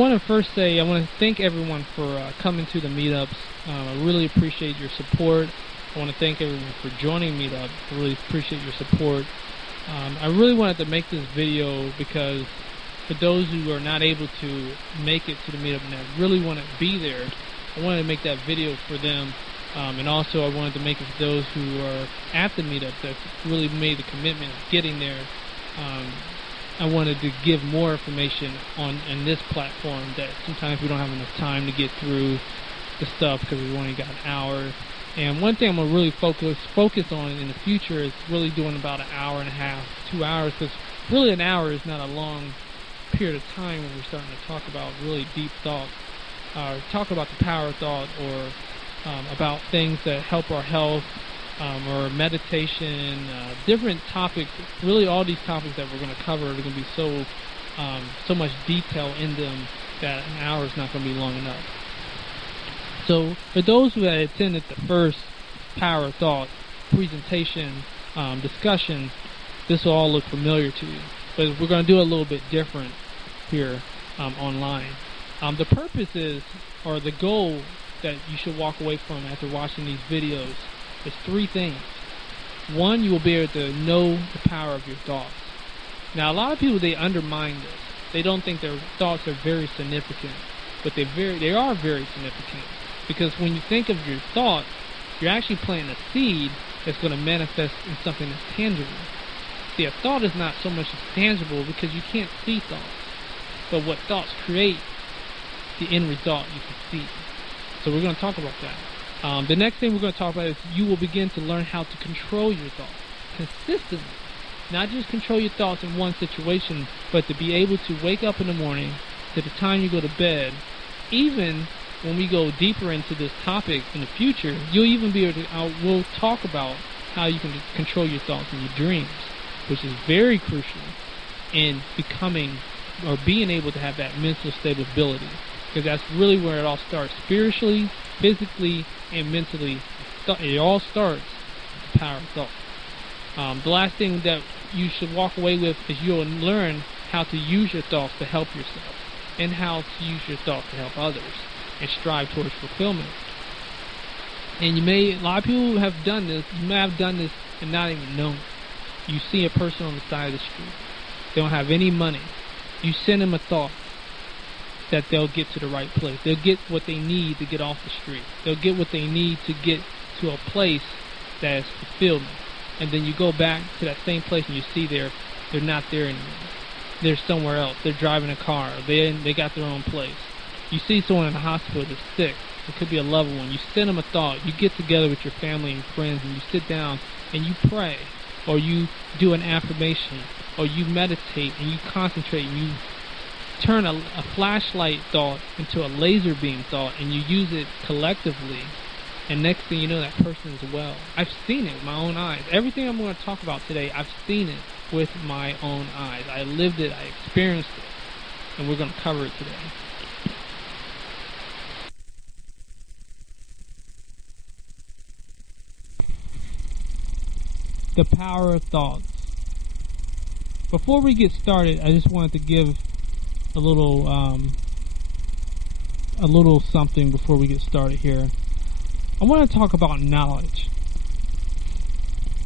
want to first say I want to thank everyone for coming to the meetups. I really appreciate your support. I want to thank everyone for joining meetup. I really appreciate your support. I really wanted to make this video because for those who are not able to make it to the meetup and that really want to be there, I wanted to make that video for them. And also I wanted to make it for those who are at the meetup that really made the commitment of getting there. I wanted to give more information on this platform that sometimes we don't have enough time to get through the stuff because we've only got an hour. And one thing I'm going to really focus on in the future is really doing about an hour and a half, 2 hours, because really an hour is not a long period of time when we're starting to talk about really deep thoughts, talk about the power of thought, or about things that help our health, or meditation, different topics. Really all these topics that we're going to cover are going to be so much detail in them that an hour is not going to be long enough. So for those who had attended the first Power of Thought presentation, discussion, this will all look familiar to you. But we're going to do it a little bit different here online. The purpose is, or the goal that you should walk away from after watching these videos is three things. One, you will be able to know the power of your thoughts. Now a lot of people, they undermine this. They don't think their thoughts are very significant, but they are very significant. Because when you think of your thought, you're actually planting a seed that's going to manifest in something that's tangible. See, a thought is not so much as tangible because you can't see thoughts. But what thoughts create, the end result you can see. So we're going to talk about that. The next thing we're going to talk about is you will begin to learn how to control your thoughts consistently. Not just control your thoughts in one situation, but to be able to wake up in the morning to the time you go to bed. Even when we go deeper into this topic in the future, you'll even be able to, we'll talk about how you can control your thoughts in your dreams, which is very crucial in becoming or being able to have that mental stability, because that's really where it all starts, spiritually, physically, and mentally. It all starts with the power of thought. The last thing that you should walk away with is you'll learn how to use your thoughts to help yourself and how to use your thoughts to help others and strive towards fulfillment. And a lot of people have done this, you may have done this and not even known it. You see a person on the side of the street, they don't have any money. You send them a thought that they'll get to the right place. They'll get what they need to get off the street. They'll get what they need to get to a place that is fulfillment. And then you go back to that same place and you see they're not there anymore. They're somewhere else. They're driving a car. They got their own place. You see someone in the hospital that's sick. It could be a loved one. You send them a thought. You get together with your family and friends and you sit down and you pray, or you do an affirmation, or you meditate and you concentrate and you turn a flashlight thought into a laser beam thought and you use it collectively, and next thing you know, that person is well. I've seen it with my own eyes. Everything I'm going to talk about today, I've seen it with my own eyes. I lived it, I experienced it, and we're going to cover it today. The power of thoughts. Before we get started, I just wanted to give a little something before we get started here. I want to talk about knowledge.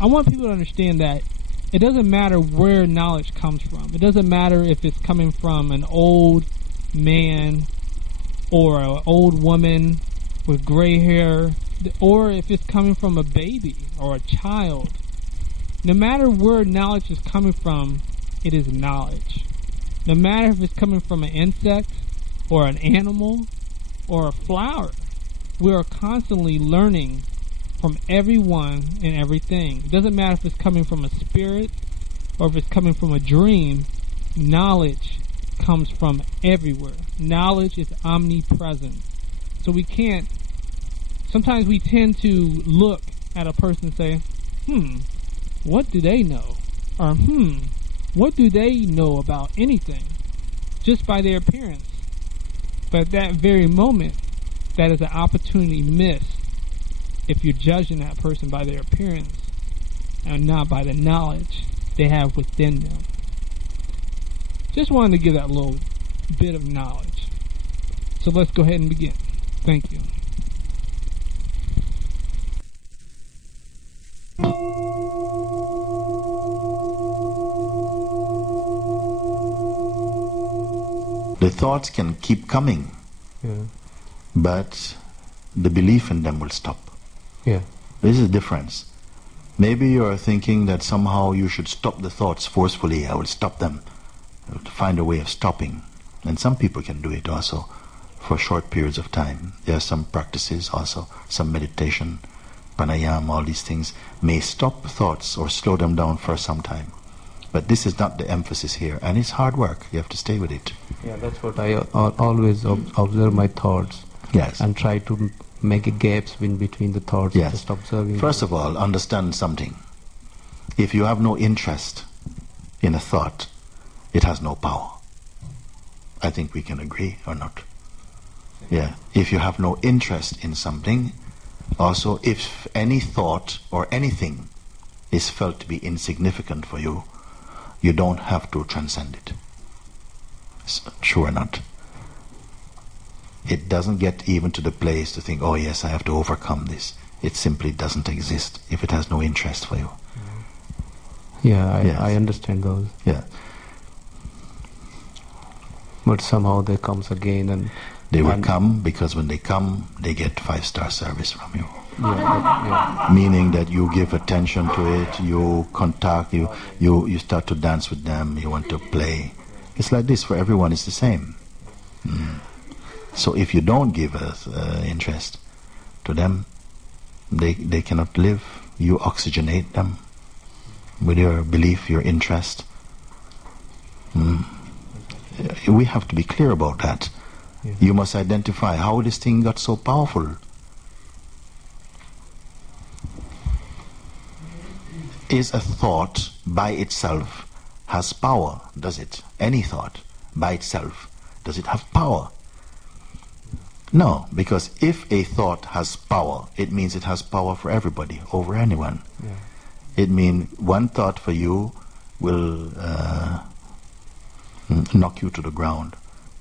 I want people to understand that it doesn't matter where knowledge comes from. It doesn't matter if it's coming from an old man or an old woman with gray hair, or if it's coming from a baby or a child. No matter where knowledge is coming from, it is knowledge. No matter if it's coming from an insect or an animal or a flower, we are constantly learning from everyone and everything. It doesn't matter if it's coming from a spirit or if it's coming from a dream. Knowledge comes from everywhere. Knowledge is omnipresent. So sometimes we tend to look at a person and say, what do they know? Or, what do they know about anything? Just by their appearance. But at that very moment, that is an opportunity missed if you're judging that person by their appearance and not by the knowledge they have within them. Just wanted to give that little bit of knowledge. So let's go ahead and begin. Thank you. The thoughts can keep coming, but the belief in them will stop. Yeah. This is the difference. Maybe you are thinking that somehow you should stop the thoughts forcefully. I will stop them. I will find a way of stopping. And some people can do it also for short periods of time. There are some practices also, some meditation, pranayama, all these things may stop thoughts or slow them down for some time. But this is not the emphasis here, and it's hard work. You have to stay with it. Yeah, that's what I always observe my thoughts. Yes. And try to make a gaps in between the thoughts. Yes. Just observing. First of all, understand something. If you have no interest in a thought, it has no power. I think we can agree or not. Yeah. If you have no interest in something, also if any thought or anything is felt to be insignificant for you, you don't have to transcend it. Sure or not. It doesn't get even to the place to think, oh yes, I have to overcome this. It simply doesn't exist if it has no interest for you. Yeah, Yes. I understand those. Yeah. But somehow they comes again and... They will come because when they come, they get 5-star service from you. Yeah. Meaning that you give attention to it, you contact, you start to dance with them, you want to play. It's like this for everyone, it's the same. So if you don't give interest to them, they cannot live. You oxygenate them with your belief, your interest. We have to be clear about that. Yeah. You must identify how this thing got so powerful. Is a thought by itself has power, does it? Any thought by itself, does it have power? No, because if a thought has power, it means it has power for everybody, over anyone. Yeah. It means one thought for you will knock you to the ground.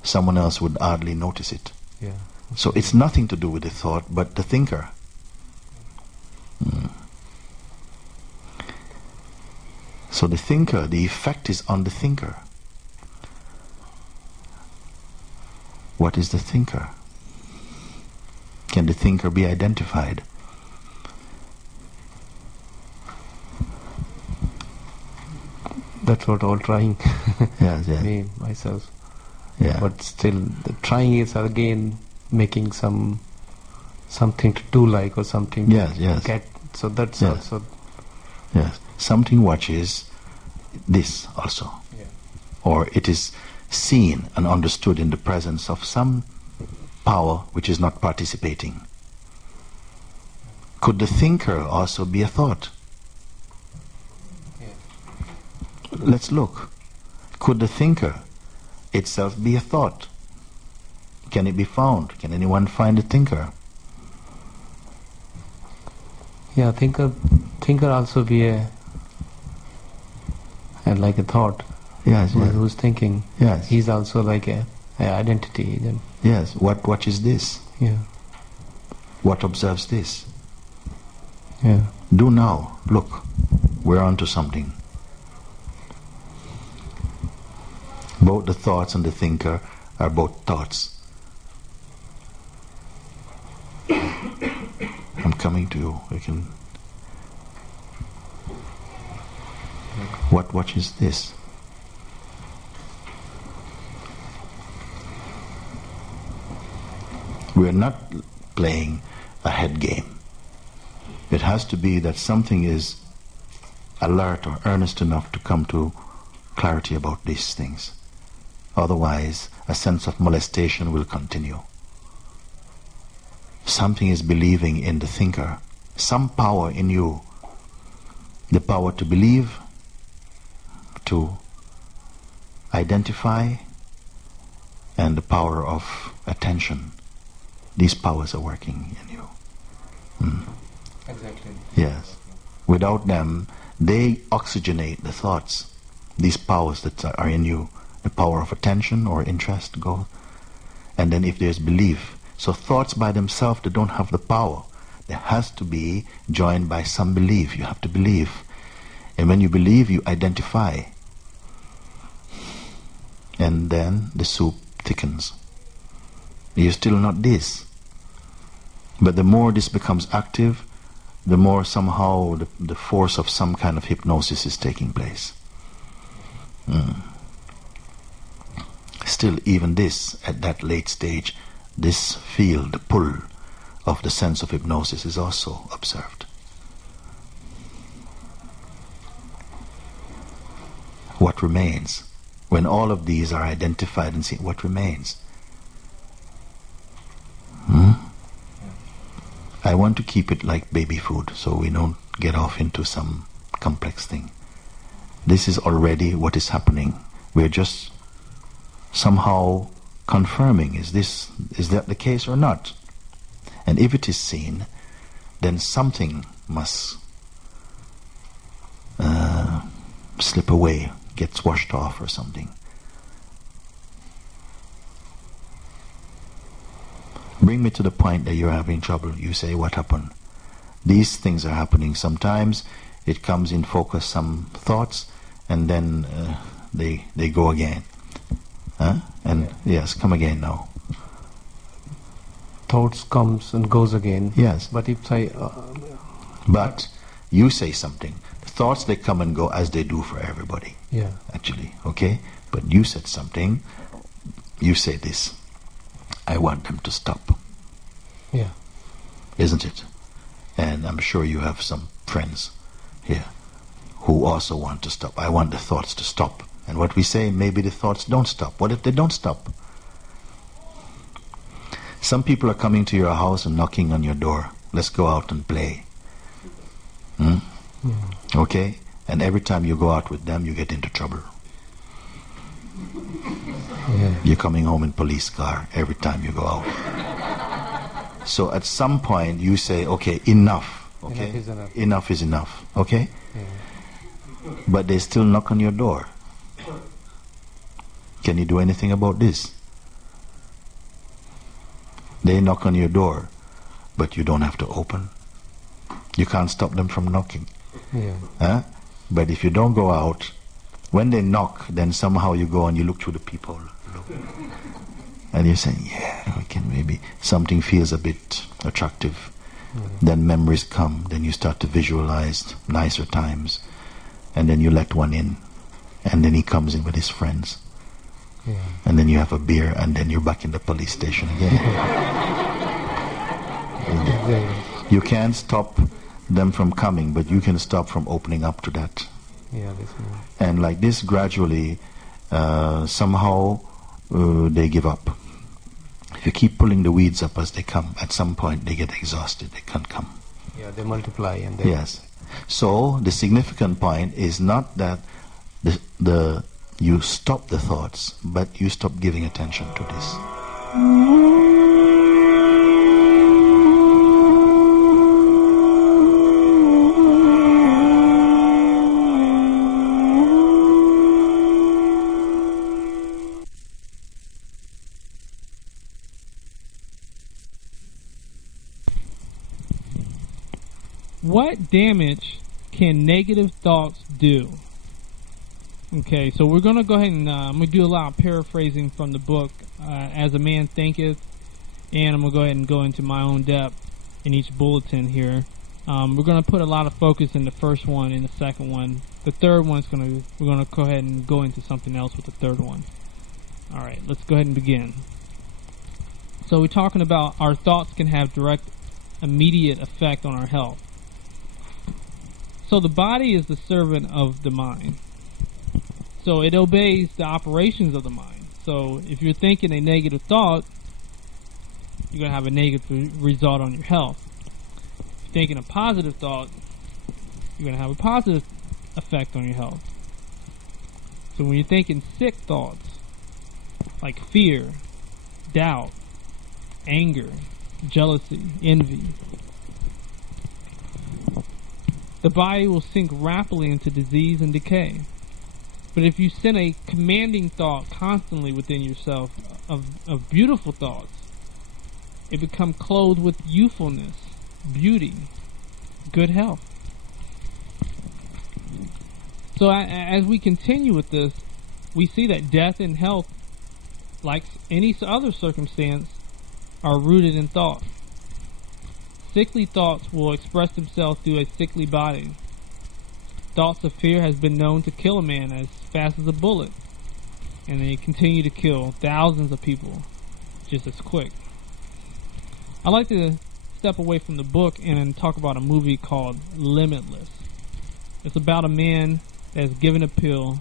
Someone else would hardly notice it. Yeah. So it's nothing to do with the thought, but the thinker. So the thinker, the effect is on the thinker. What is the thinker? Can the thinker be identified? That's what all trying. Yes, yes. Me, myself. Yeah. But still, the trying is again making something to do like or something Yes, to yes. get. So that's Yes. also... Yes. Something watches this also. Yeah. Or it is seen and understood in the presence of some power which is not participating. Could the thinker also be a thought? Yeah. Let's look. Could the thinker itself be a thought? Can it be found? Can anyone find the thinker? Yeah, thinker also be a like a thought. Yes, yes. Who's thinking? Yes. He's also like a identity. Then. Yes. What is this? Yeah. What observes this? Yeah. Do now. Look. We're onto something. Both the thoughts and the thinker are both thoughts. I'm coming to you. We can. What is this? We're not playing a head game. It has to be that something is alert or earnest enough to come to clarity about these things. Otherwise, a sense of molestation will continue. Something is believing in the thinker. Some power in you. The power to believe, to identify, and the power of attention. These powers are working in you. Exactly. Yes. Without them, they oxygenate the thoughts. These powers that are in you, the power of attention or interest, go. And then if there's belief, so thoughts by themselves, they don't have the power. There has to be joined by some belief. You have to believe. And when you believe, you identify. And then the soup thickens. You're still not this. But the more this becomes active, the more somehow the force of some kind of hypnosis is taking place. Still, even this, at that late stage, this field, the pull of the sense of hypnosis is also observed. What remains? When all of these are identified and seen, what remains? I want to keep it like baby food, so we don't get off into some complex thing. This is already what is happening. We're just somehow confirming, is that the case or not? And if it is seen, then something must slip away, gets washed off or something. Bring me to the point that you're having trouble. You say, what happened? These things are happening. Sometimes it comes in focus, some thoughts, and then they go again. And yes, come again now. Thoughts comes and goes again. Yes. But if I... but you say something. Thoughts, they come and go as they do for everybody. Yeah. Actually, okay? But you said something. You say this. I want them to stop. Yeah. Isn't it? And I'm sure you have some friends here who also want to stop. I want the thoughts to stop. And what we say, maybe the thoughts don't stop. What if they don't stop? Some people are coming to your house and knocking on your door. Let's go out and play. Okay? And every time you go out with them, you get into trouble. Yeah. You're coming home in police car every time you go out. So at some point you say, okay, enough. Okay? Enough is enough. Enough is enough. Okay? Yeah. But they still knock on your door. Can you do anything about this? They knock on your door, but you don't have to open. You can't stop them from knocking. Yeah. But if you don't go out, when they knock, then somehow you go and you look through the peephole. And you say, yeah, okay, maybe something feels a bit attractive. Then memories come, then you start to visualize nicer times. And then you let one in. And then he comes in with his friends. Yeah. And then you have a beer, and then you're back in the police station again. Exactly. You can't stop them from coming, but you can stop from opening up to that. Yeah, this is... And like this, gradually, somehow they give up. If you keep pulling the weeds up as they come, at some point they get exhausted, they can't come. Yeah, they multiply and they... Yes. So the significant point is not that you stop the thoughts, but you stop giving attention to this. What damage can negative thoughts do? Okay, so we're going to go ahead and I'm going to do a lot of paraphrasing from the book, As a Man Thinketh, and I'm going to go ahead and go into my own depth in each bulletin here. We're going to put a lot of focus in the first one and the second one. The third one is we're going to go ahead and go into something else with the third one. All right, let's go ahead and begin. So we're talking about our thoughts can have direct, immediate effect on our health. So the body is the servant of the mind. So it obeys the operations of the mind. So if you're thinking a negative thought, you're going to have a negative result on your health. If you're thinking a positive thought, you're going to have a positive effect on your health. So when you're thinking sick thoughts, like fear, doubt, anger, jealousy, envy, the body will sink rapidly into disease and decay. But if you send a commanding thought constantly within yourself of beautiful thoughts. It becomes clothed with youthfulness, beauty, good health. So as we continue with this, we see that death and health, like any other circumstance, are rooted in thought. Sickly thoughts will express themselves through a sickly body. Thoughts of fear has been known to kill a man as fast as a bullet, and they continue to kill thousands of people just as quick. I'd like to step away from the book and talk about a movie called Limitless. It's about a man that is given a pill,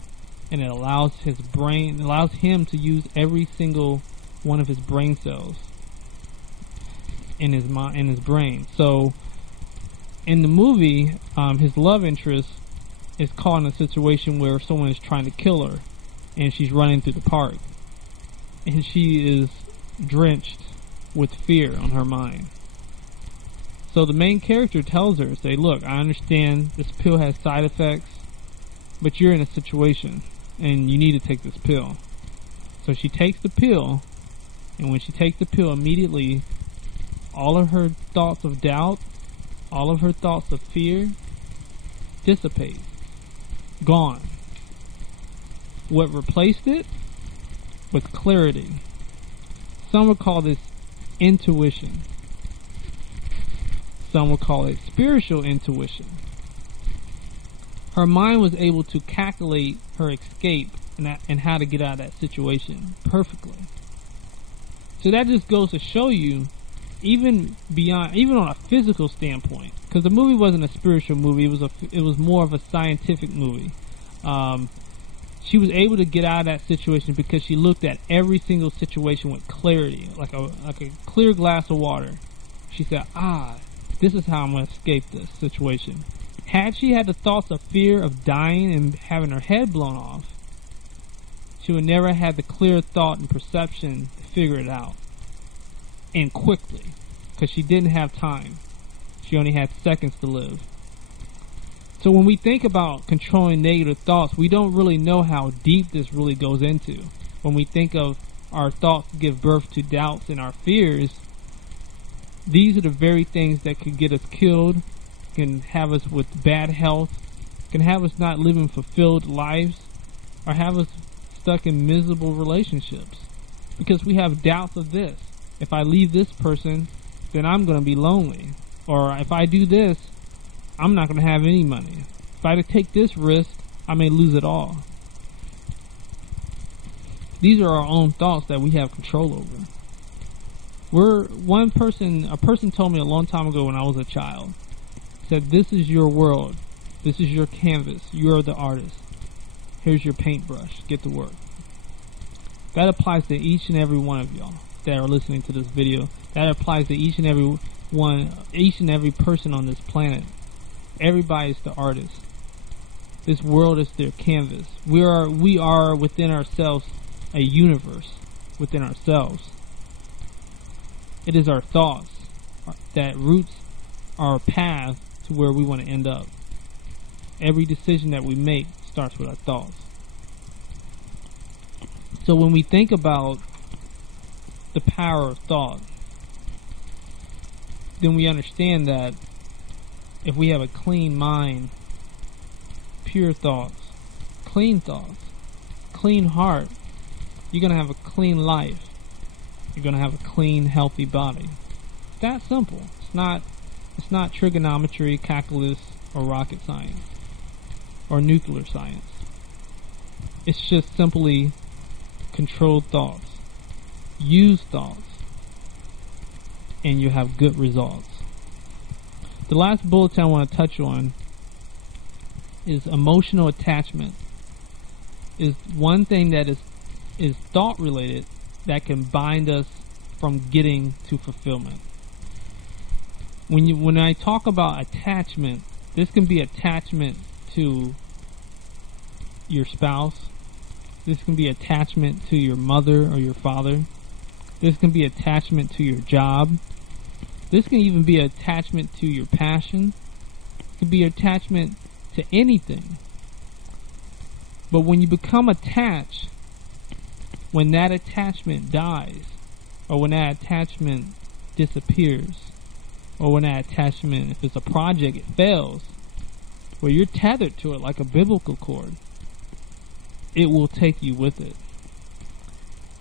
and it allows him to use every single one of his brain cells in his brain. So in the movie, his love interest is caught in a situation where someone is trying to kill her, and she's running through the park, and she is drenched with fear on her mind. So the main character tells her, say, look, I understand this pill has side effects, but you're in a situation and you need to take this pill. So she takes the pill, and when she takes the pill, immediately all of her thoughts of doubt, all of her thoughts of fear dissipate. Gone. What replaced it? With clarity. Some would call this intuition. Some would call it spiritual intuition. Her mind was able to calculate her escape and how to get out of that situation perfectly. So that just goes to show you, even on a physical standpoint, because the movie wasn't a spiritual movie, it was more of a scientific movie. She was able to get out of that situation because she looked at every single situation with clarity, like a clear glass of water. She said, this is how I'm going to escape this situation. Had she had the thoughts of fear of dying and having her head blown off, she would never have had the clear thought and perception to figure it out. And quickly. Because she didn't have time. She only had seconds to live. So when we think about controlling negative thoughts, we don't really know how deep this really goes into. When we think of our thoughts give birth to doubts and our fears, these are the very things that could get us killed, can have us with bad health, can have us not living fulfilled lives, or have us stuck in miserable relationships. Because we have doubts of this. If I leave this person, then I'm going to be lonely. Or if I do this, I'm not going to have any money. If I take this risk, I may lose it all. These are our own thoughts that we have control over. A person told me a long time ago when I was a child, said, this is your world. This is your canvas. You are the artist. Here's your paintbrush. Get to work. That applies to each and every one of y'all that are listening to this video. That applies to each and every person on this planet. Everybody is the artist. This world is their canvas. We are within ourselves a universe within ourselves. It is our thoughts that roots our path to where we want to end up. Every decision that we make starts with our thoughts. So when we think about the power of thought, then we understand that if we have a clean mind, pure thoughts, clean heart, you're going to have a clean life. You're going to have a clean, healthy body. It's that simple. It's not trigonometry, calculus, or rocket science, or nuclear science. It's just simply controlled thoughts. Use thoughts, and you have good results. The last bullet I want to touch on is emotional attachment. Is one thing that is thought related that can bind us from getting to fulfillment. When I talk about attachment, this can be attachment to your spouse. This can be attachment to your mother or your father. This can be attachment to your job. This can even be attachment to your passion. It can be attachment to anything. But when you become attached, when that attachment dies, or when that attachment disappears, or when that attachment, if it's a project, it fails, where you're tethered to it like a biblical cord, it will take you with it.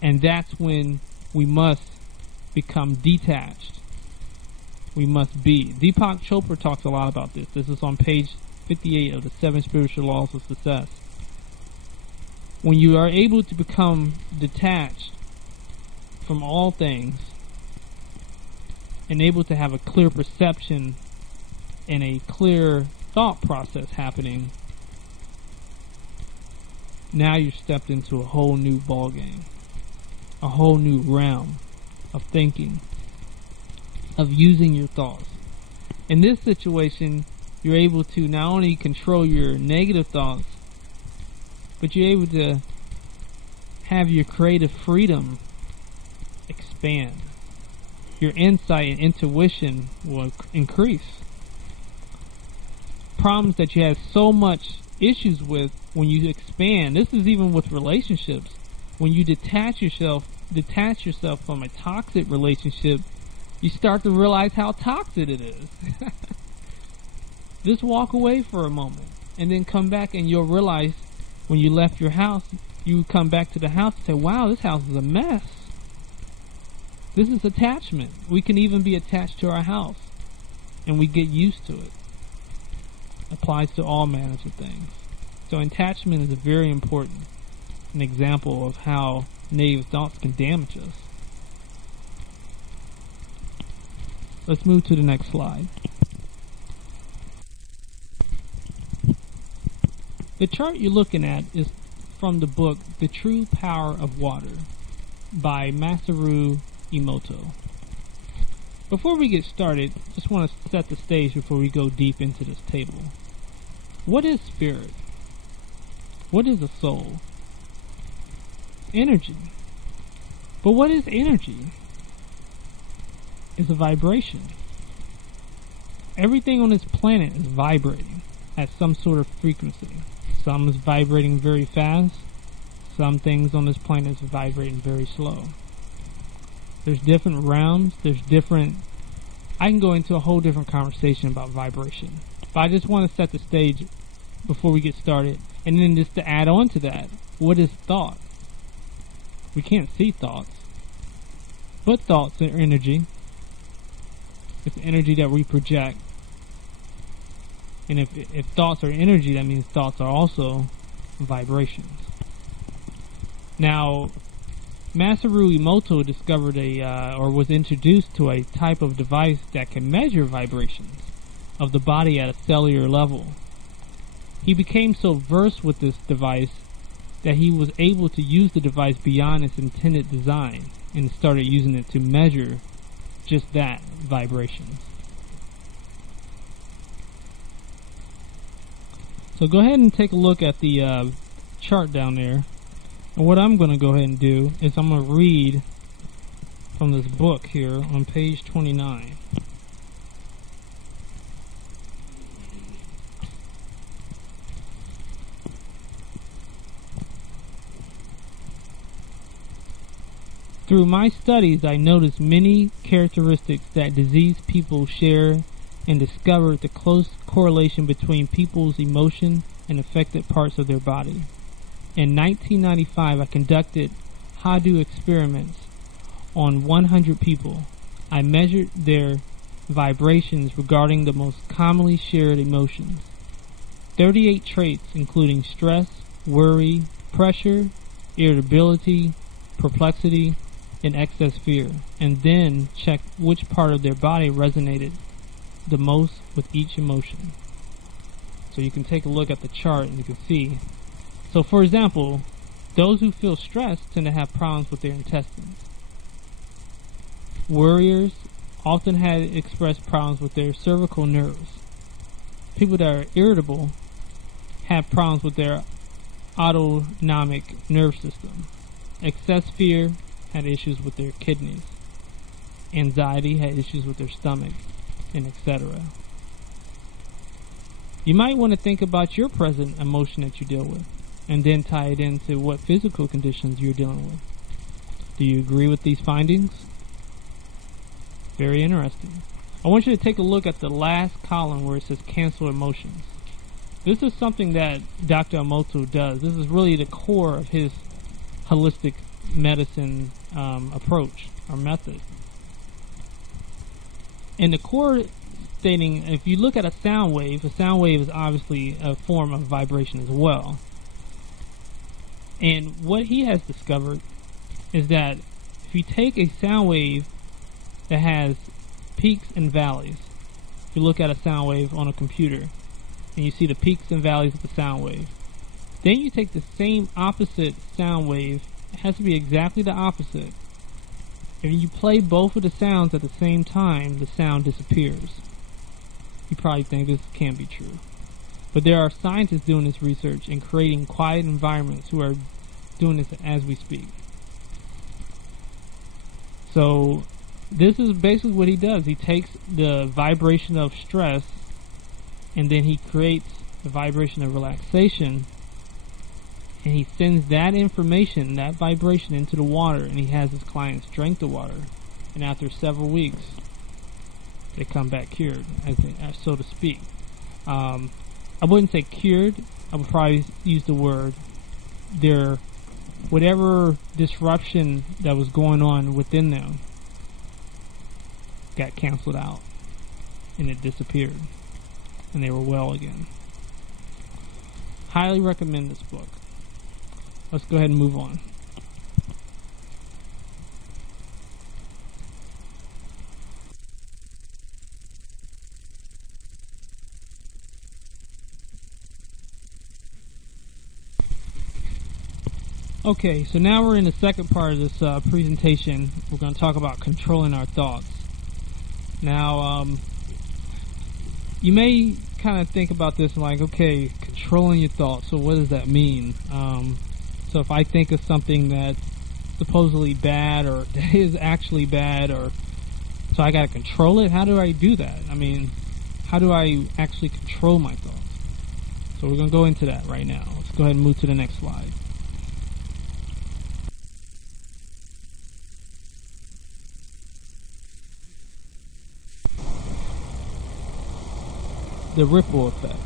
And that's when we must become detached. We must be. Deepak Chopra talks a lot about this. This is on page 58 of the 7 Spiritual Laws of Success. When you are able to become detached from all things and able to have a clear perception and a clear thought process happening, now you've stepped into a whole new ballgame, a whole new realm of thinking, of using your thoughts. In this situation, you're able to not only control your negative thoughts, but you're able to have your creative freedom expand. Your insight and intuition will increase. Problems that you have so much issues with, when you expand, this is even with relationships, when you detach yourself from a toxic relationship, you start to realize how toxic it is. Just walk away for a moment and then come back, and you'll realize when you left your house, you come back to the house and say, wow, this house is a mess. This is attachment. We can even be attached to our house, and we get used to it. Applies to all manners of things. So attachment is a very important an example of how negative thoughts can damage us. Let's move to the next slide. The chart you're looking at is from the book The True Power of Water by Masaru Emoto. Before we get started, just want to set the stage before we go deep into this table. What is spirit? What is a soul? Energy. But what is energy? It's a vibration. Everything on this planet is vibrating at some sort of frequency. Some is vibrating very fast. Some things on this planet is vibrating very slow. There's different realms. I can go into a whole different conversation about vibration. But I just want to set the stage before we get started. And then just to add on to that, what is thought? We can't see thoughts. But thoughts are energy. It's energy that we project. And if thoughts are energy, that means thoughts are also vibrations. Now, Masaru Emoto discovered or was introduced to a type of device that can measure vibrations of the body at a cellular level. He became so versed with this device that he was able to use the device beyond its intended design and started using it to measure just that, vibrations. So go ahead and take a look at the chart down there. And what I'm going to go ahead and do is I'm going to read from this book here on page 29. Through my studies, I noticed many characteristics that diseased people share and discovered the close correlation between people's emotion and affected parts of their body. In 1995, I conducted Hadoop experiments on 100 people. I measured their vibrations regarding the most commonly shared emotions. 38 traits including stress, worry, pressure, irritability, perplexity, and excess fear, and then checked which part of their body resonated the most with each emotion. So you can take a look at the chart and you can see. So for example, those who feel stressed tend to have problems with their intestines. Worriers often had expressed problems with their cervical nerves. People that are irritable have problems with their autonomic nerve system. Excess fear had issues with their kidneys. Anxiety had issues with their stomach, and etc. You might want to think about your present emotion that you deal with, and then tie it into what physical conditions you're dealing with. Do you agree with these findings? Very interesting. I want you to take a look at the last column where it says cancel emotions. This is something that Dr. Emoto does. This is really the core of his holistic medicine approach or method. And the core stating, if you look at a sound wave is obviously a form of vibration as well. And what he has discovered is that if you take a sound wave that has peaks and valleys, if you look at a sound wave on a computer and you see the peaks and valleys of the sound wave, then you take the same opposite sound wave, it has to be exactly the opposite. If you play both of the sounds at the same time, the sound disappears. You probably think this can't be true. But there are scientists doing this research and creating quiet environments who are doing this as we speak. So this is basically what he does. He takes the vibration of stress and then he creates the vibration of relaxation, and he sends that information, that vibration, into the water, and he has his clients drink the water, and after several weeks they come back cured, I think, so to speak. I wouldn't say cured. I would probably use the word their whatever disruption that was going on within them got canceled out and it disappeared and they were well again. Highly recommend this book. Let's go ahead and move on. Okay, so now we're in the second part of this presentation. We're going to talk about controlling our thoughts. Now, you may kind of think about this like, okay, controlling your thoughts, so what does that mean? So if I think of something that's supposedly bad or that is actually bad, or so I got to control it, how do I do that? I mean, how do I actually control my thoughts? So we're going to go into that right now. Let's go ahead and move to the next slide. The ripple effect.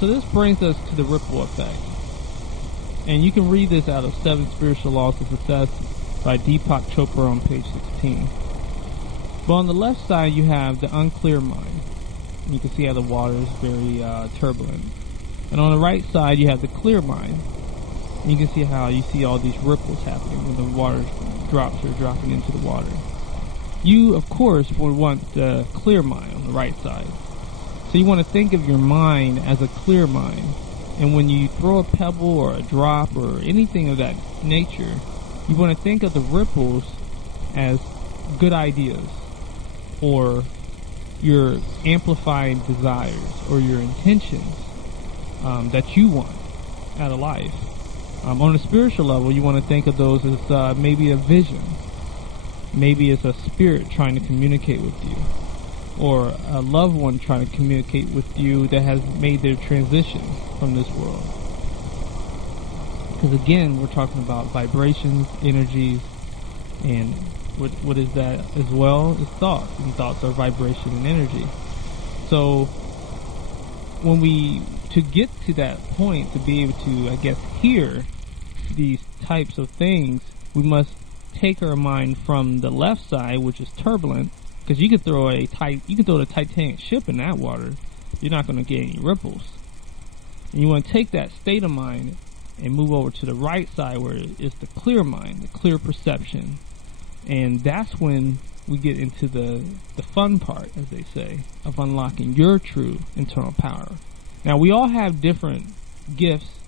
So this brings us to the ripple effect. And you can read this out of 7 Spiritual Laws of Success by Deepak Chopra on page 16. But on the left side you have the unclear mind. You can see how the water is very turbulent. And on the right side you have the clear mind. And you can see how you see all these ripples happening when the water drops are dropping into the water. You, of course, would want the clear mind on the right side. So you want to think of your mind as a clear mind. And when you throw a pebble or a drop or anything of that nature, you want to think of the ripples as good ideas or your amplified desires or your intentions that you want out of life. On a spiritual level, you want to think of those as maybe a vision. Maybe it's a spirit trying to communicate with you, or a loved one trying to communicate with you that has made their transition from this world. Because again, we're talking about vibrations, energies, and what is that as well? Is thoughts, and thoughts are vibration and energy. So to get to that point, to be able to, I guess, hear these types of things, we must take our mind from the left side, which is turbulent, because you can throw the Titanic ship in that water, you're not going to get any ripples. And you want to take that state of mind and move over to the right side, where it's the clear mind, the clear perception, and that's when we get into the fun part, as they say, of unlocking your true internal power. Now, we all have different gifts,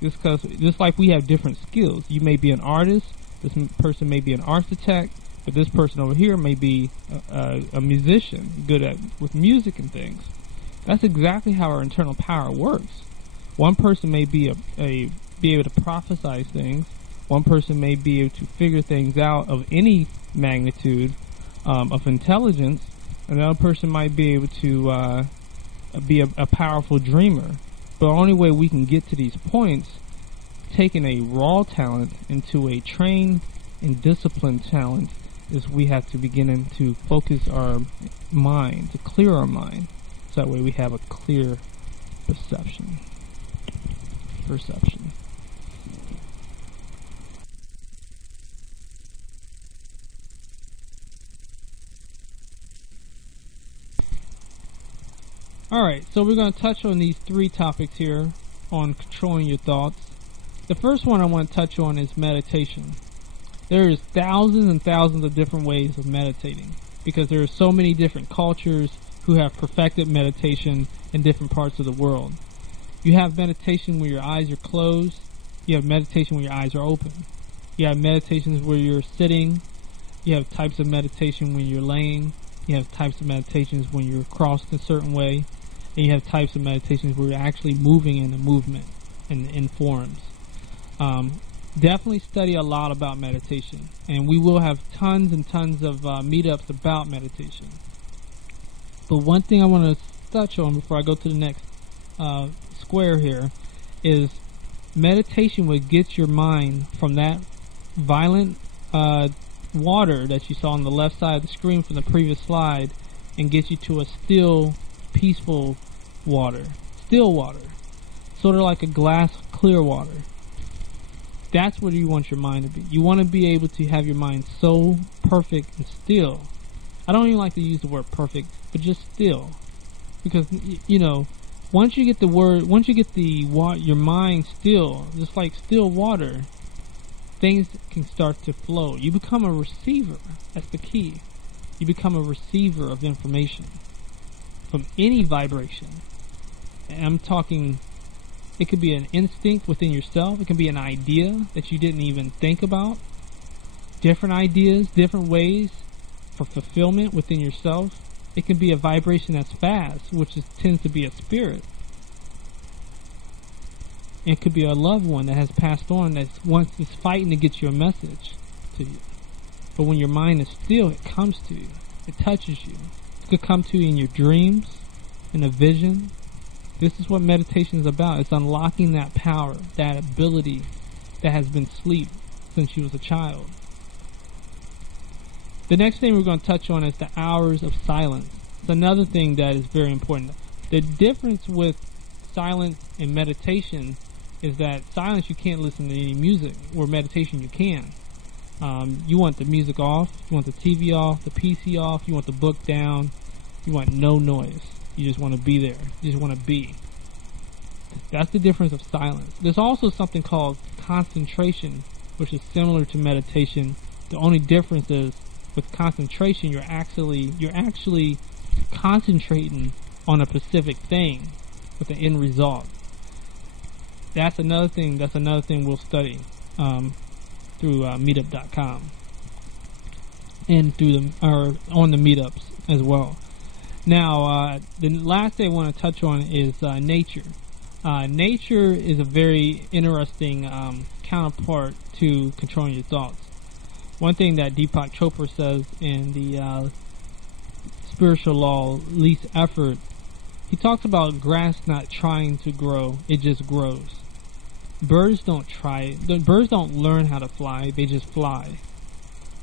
just like we have different skills. You may be an artist. This person may be an architect, but this person over here may be a musician, good with music and things. That's exactly how our internal power works. One person may be be able to prophesize things. One person may be able to figure things out of any magnitude of intelligence. Another person might be able to be a powerful dreamer. But the only way we can get to these points taking a raw talent into a trained and disciplined talent is we have to begin to focus our mind, to clear our mind, so that way we have a clear perception. Alright, so we're going to touch on these three topics here on controlling your thoughts. The first one I want to touch on is meditation. There is thousands and thousands of different ways of meditating because there are so many different cultures who have perfected meditation in different parts of the world. You have meditation where your eyes are closed. You have meditation where your eyes are open. You have meditations where you're sitting. You have types of meditation when you're laying. You have types of meditations when you're crossed a certain way. And you have types of meditations where you're actually moving in a movement in forms. Definitely study a lot about meditation. And we will have tons and tons of meetups about meditation. But one thing I want to touch on before I go to the next square here is meditation would get your mind from that violent water that you saw on the left side of the screen from the previous slide and get you to a still, peaceful water. Still water. Sort of like a glass clear water. That's what you want your mind to be. You want to be able to have your mind so perfect and still. I don't even like to use the word perfect, but just still. Because, once you get your mind still, just like still water, things can start to flow. You become a receiver. That's the key. You become a receiver of information from any vibration. And I'm talking, it could be an instinct within yourself. It can be an idea that you didn't even think about. Different ideas, different ways for fulfillment within yourself. It can be a vibration that's fast, which tends to be a spirit. It could be a loved one that has passed on that's fighting to get your message to you. But when your mind is still, it comes to you. It touches you. It could come to you in your dreams, in a vision. This is what meditation is about. It's unlocking that power, that ability that has been asleep since you was a child. The next thing we're going to touch on is the hours of silence. It's another thing that is very important. The difference with silence and meditation is that silence you can't listen to any music, or meditation you can. You want the music off, you want the TV off, the PC off, you want the book down, you want no noise. You just want to be there. You just want to be. That's the difference of silence. There's also something called concentration, which is similar to meditation. The only difference is with concentration, you're actually concentrating on a specific thing with the end result. That's another thing we'll study through meetup.com and on the meetups as well. Now, the last thing I want to touch on is nature. Nature is a very interesting counterpart to controlling your thoughts. One thing that Deepak Chopra says in the spiritual law, least effort, he talks about grass not trying to grow, it just grows. Birds don't try. Birds don't learn how to fly, they just fly.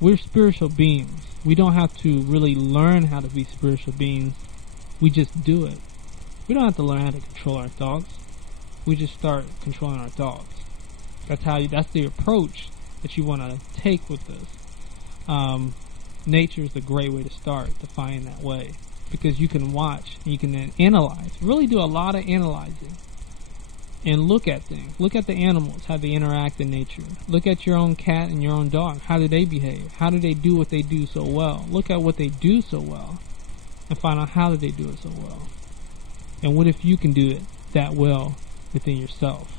We're spiritual beings. We don't have to really learn how to be spiritual beings. We just do it. We don't have to learn how to control our thoughts. We just start controlling our thoughts. That's the approach that you want to take with this. Nature is a great way to start, to find that way. Because you can watch, and you can then analyze. Really do a lot of analyzing. And look at things. Look at the animals, how they interact in nature. Look at your own cat and your own dog. How do they behave? How do they do what they do so well? Look at what they do so well. And find out how do they do it so well. And what if you can do it that well within yourself?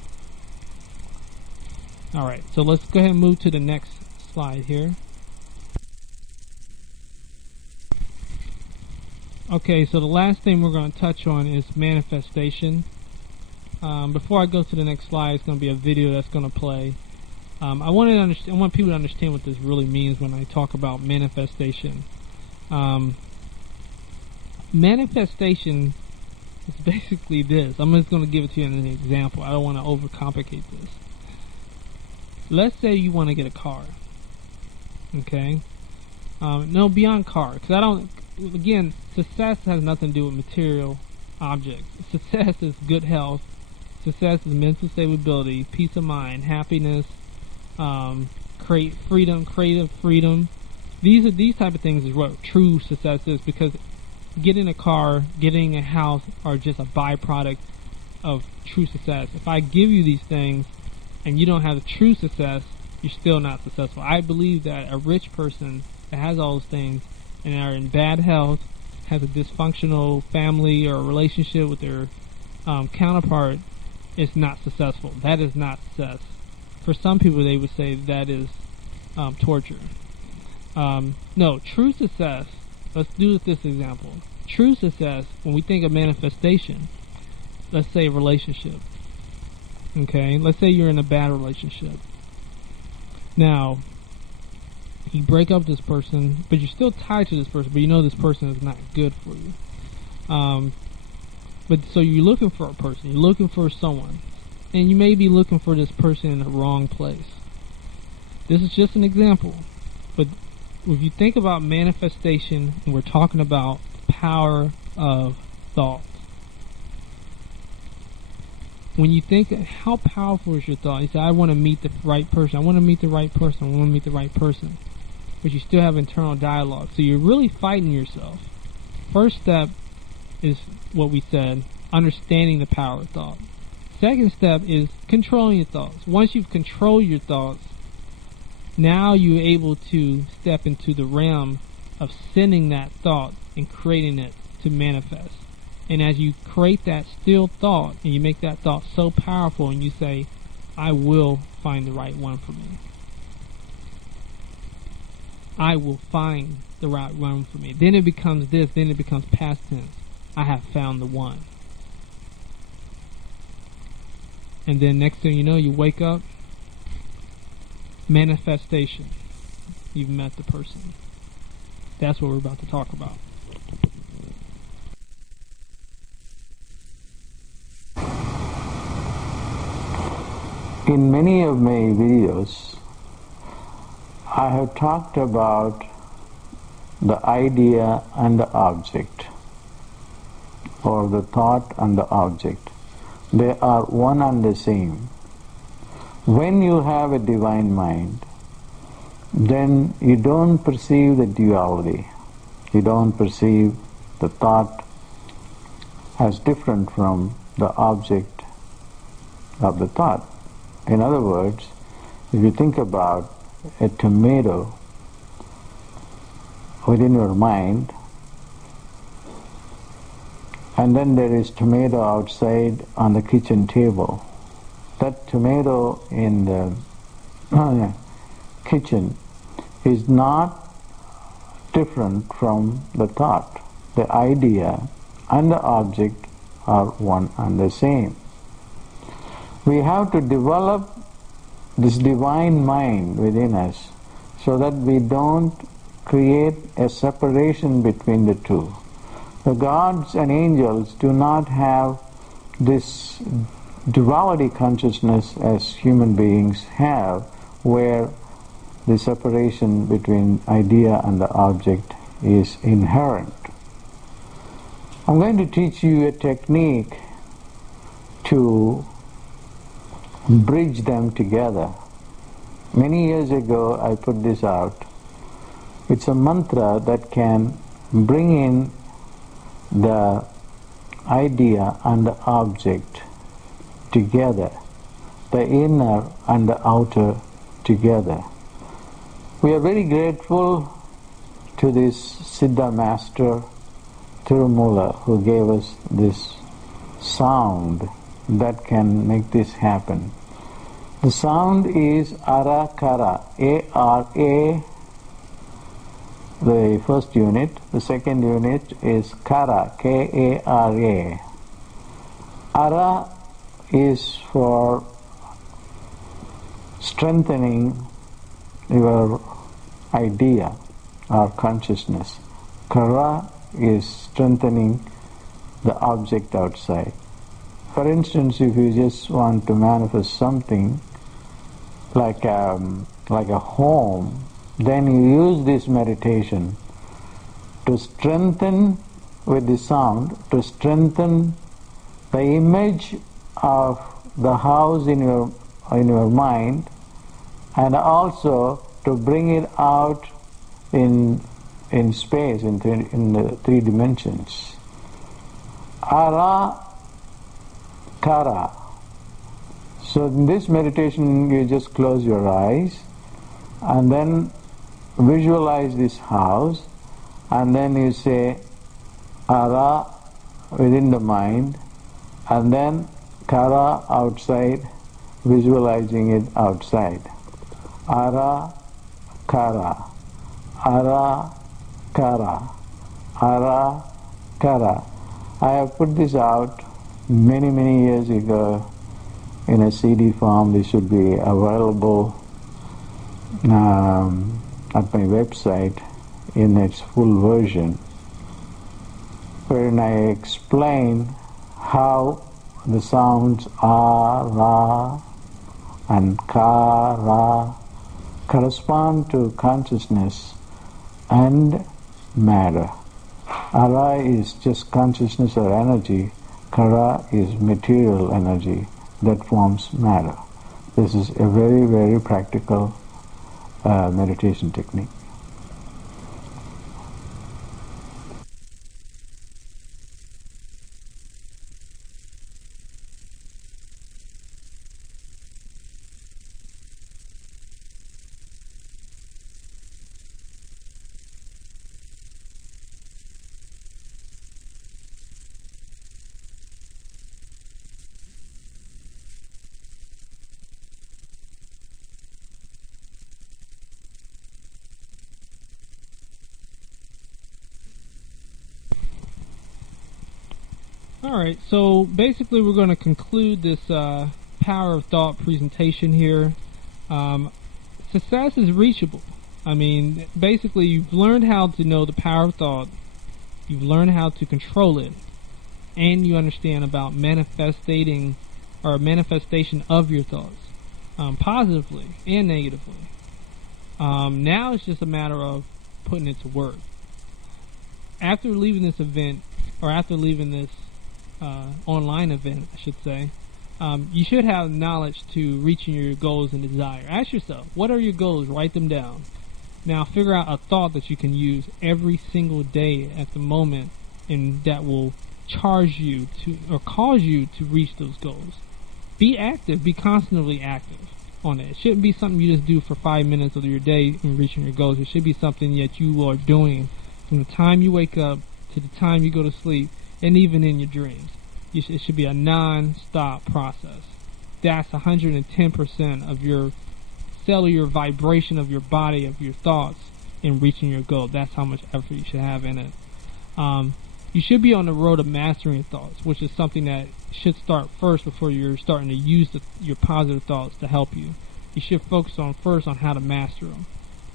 Alright, so let's go ahead and move to the next slide here. Okay, so the last thing we're going to touch on is manifestation. Before I go to the next slide, it's going to be a video that's going to play. I want people to understand what this really means when I talk about manifestation. Manifestation is basically this. I'm just going to give it to you as an example. I don't want to overcomplicate this. let's say you want to get a car. Okay? No, beyond car. Because I don't, again, success has nothing to do with material objects. Success is good health. Success is mental stability, peace of mind, happiness, create freedom, creative freedom. These type of things is what true success is, because getting a car, getting a house are just a byproduct of true success. If I give you these things and you don't have a true success, you're still not successful. I believe that a rich person that has all those things and are in bad health, has a dysfunctional family or relationship with their counterpart, is not successful. That is not success. For some people, they would say that is torture. No, true success, let's do this example. True success, when we think of manifestation, let's say a relationship. Okay, let's say you're in a bad relationship. Now, you break up with this person, but you're still tied to this person, but you know this person is not good for you. But so you're looking for a person, you're looking for someone, and you may be looking for this person in the wrong place. This is just an example, but if you think about manifestation, and we're talking about the power of thought. When you think, how powerful is your thought? You say, I want to meet the right person, I want to meet the right person, I want to meet the right person. But you still have internal dialogue. So you're really fighting yourself. First step is what we said, understanding the power of thought. Second step is controlling your thoughts. Once you've controlled your thoughts, now you're able to step into the realm of sending that thought and creating it to manifest. And as you create that still thought, and you make that thought so powerful, and you say, I will find the right one for me. I will find the right one for me. Then it becomes this, then it becomes past tense. I have found the one. And then next thing you know, you wake up, manifestation. You've met the person. That's what we're about to talk about. In many of my videos, I have talked about the idea and the object, or the thought and the object. They are one and the same. When you have a divine mind, then you don't perceive the duality. You don't perceive the thought as different from the object of the thought. In other words, if you think about a tomato within your mind, and then there is tomato outside on the kitchen table. That tomato in the kitchen is not different from the thought. The idea and the object are one and the same. We have to develop this divine mind within us so that we don't create a separation between the two. The gods and angels do not have this duality consciousness as human beings have, where the separation between idea and the object is inherent. I'm going to teach you a technique to bridge them together. Many years ago I put this out. It's a mantra that can bring in the idea and the object together, the inner and the outer together. We are very grateful to this Siddha Master Tirumula who gave us this sound that can make this happen. The sound is Arakara, A-R-A, the first unit. The second unit is Kara, K-A-R-A. Ara is for strengthening your idea or consciousness. Kara is strengthening the object outside. For instance, if you just want to manifest something, like a home, then you use this meditation to strengthen with the sound, to strengthen the image of the house in your mind, and also to bring it out in space, in the three dimensions. Ara, kara. So in this meditation, you just close your eyes and then visualize this house, and then you say ara within the mind, and then kara outside, visualizing it outside. Ara, kara. Ara, kara. Ara, kara. I have put this out many, many years ago in a CD form. This should be available at my website in its full version, wherein I explain how the sounds a, ra, and ka, ra correspond to consciousness and matter. Ara is just consciousness or energy, kara is material energy that forms matter. This is a very, very practical meditation technique. Alright, so basically we're going to conclude this power of thought presentation here. Success is reachable. I mean, basically you've learned how to know the power of thought, you've learned how to control it, and you understand about manifestation of your thoughts, positively and negatively. Now it's just a matter of putting it to work. After leaving this event, or after leaving this online event, I should say, you should have knowledge to reaching your goals and desire. Ask yourself, what are your goals? Write them down. Now figure out a thought that you can use every single day at the moment, and that will charge you to, or cause you to reach those goals. Be active, be constantly active on it. It shouldn't be something you just do for 5 minutes of your day in reaching your goals. It should be something that you are doing from the time you wake up to the time you go to sleep, and even in your dreams. It should be a non-stop process. That's 110% of your cellular vibration of your body, of your thoughts, in reaching your goal. That's how much effort you should have in it. You should be on the road of mastering thoughts, which is something that should start first before you're starting to use your positive thoughts to help you. You should focus on first on how to master them.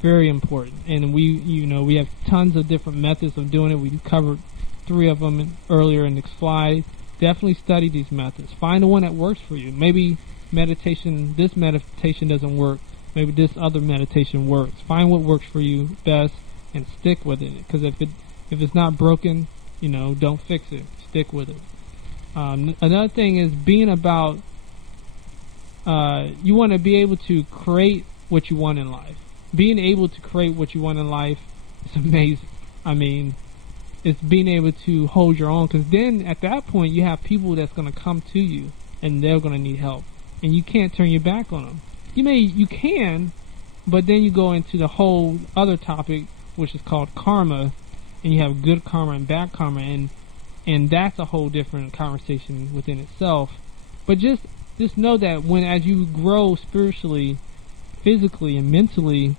Very important. And we have tons of different methods of doing it. We covered 3 of them earlier in the slide. Definitely study these methods. Find the one that works for you. Maybe this meditation doesn't work. Maybe this other meditation works. Find what works for you best and stick with it. Because if it's not broken, don't fix it. Stick with it. Another thing is being about. You want to be able to create what you want in life. Being able to create what you want in life is amazing. I mean, it's being able to hold your own, because then at that point you have people that's going to come to you and they're going to need help, and you can't turn your back on them. You can, but then you go into the whole other topic, which is called karma, and you have good karma and bad karma, and that's a whole different conversation within itself. But just know that as you grow spiritually, physically, and mentally,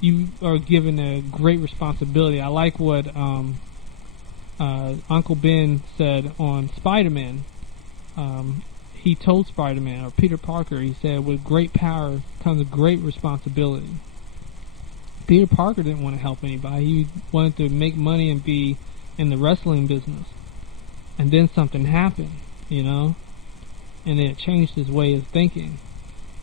you are given a great responsibility. I like what Uncle Ben said on Spider-Man. He told Spider-Man, or Peter Parker, he said, with great power comes a great responsibility. Peter Parker didn't want to help anybody. He wanted to make money and be in the wrestling business. And then something happened, and then it changed his way of thinking.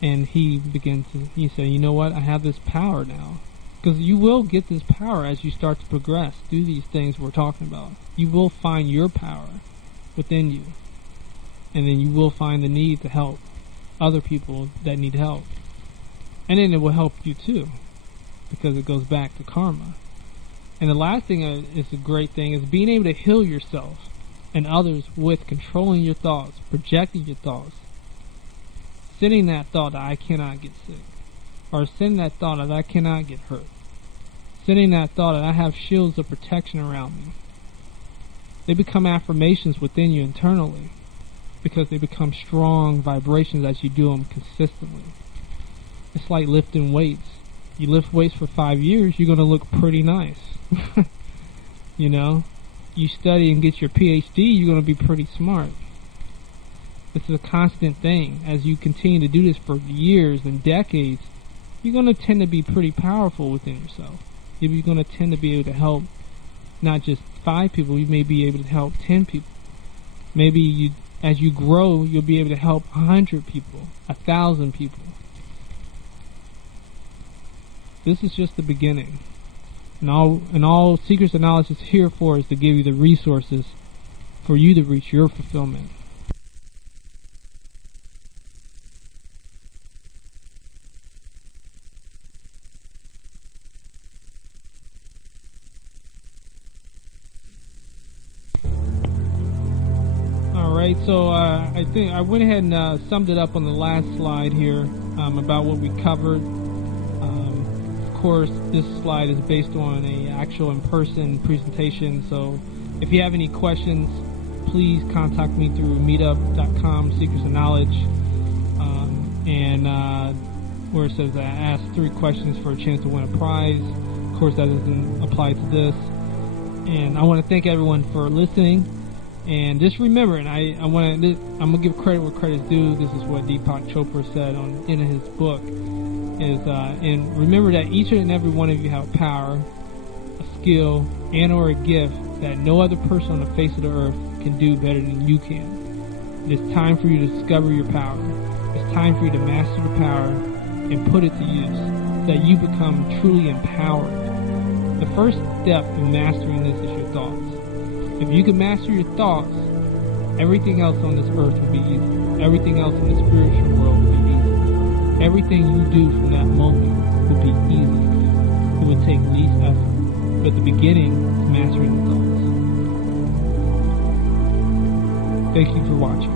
And you say, you know what, I have this power now. Because you will get this power as you start to progress through these things we're talking about. You will find your power within you. And then you will find the need to help other people that need help. And then it will help you too, because it goes back to karma. And the last thing is a great thing is being able to heal yourself and others with controlling your thoughts, projecting your thoughts, sending that thought that I cannot get sick, or sending that thought that I cannot get hurt, sending that thought that I have shields of protection around me. They become affirmations within you internally, because they become strong vibrations as you do them consistently. It's like lifting weights. You lift weights for 5 years, you're going to look pretty nice. You know, you study and get your PhD, you're going to be pretty smart. This is a constant thing. As you continue to do this for years and decades, you're going to tend to be pretty powerful within yourself. You're going to tend to be able to help not just 5 people, you may be able to help 10 people. Maybe as you grow, you'll be able to help 100 people, 1,000 people. This is just the beginning. And all Secrets of Knowledge is here for is to give you the resources for you to reach your fulfillment. Alright, so I think I went ahead and summed it up on the last slide here about what we covered. Of course, this slide is based on a actual in-person presentation, so if you have any questions, please contact me through meetup.com, Secrets of Knowledge, and where it says ask 3 questions for a chance to win a prize. Of course, that doesn't apply to this. And I want to thank everyone for listening. And just remember, and I'm gonna give credit where credit's due. This is what Deepak Chopra said in his book. And remember that each and every one of you have power, a skill, and or a gift that no other person on the face of the earth can do better than you can. It is time for you to discover your power. It's time for you to master the power and put it to use, so that you become truly empowered. The first step in mastering this is your thoughts. If you can master your thoughts, everything else on this earth will be easy. Everything else in the spiritual world will be easy. Everything you do from that moment will be easy. It would take least effort. But the beginning is mastering the thoughts. Thank you for watching.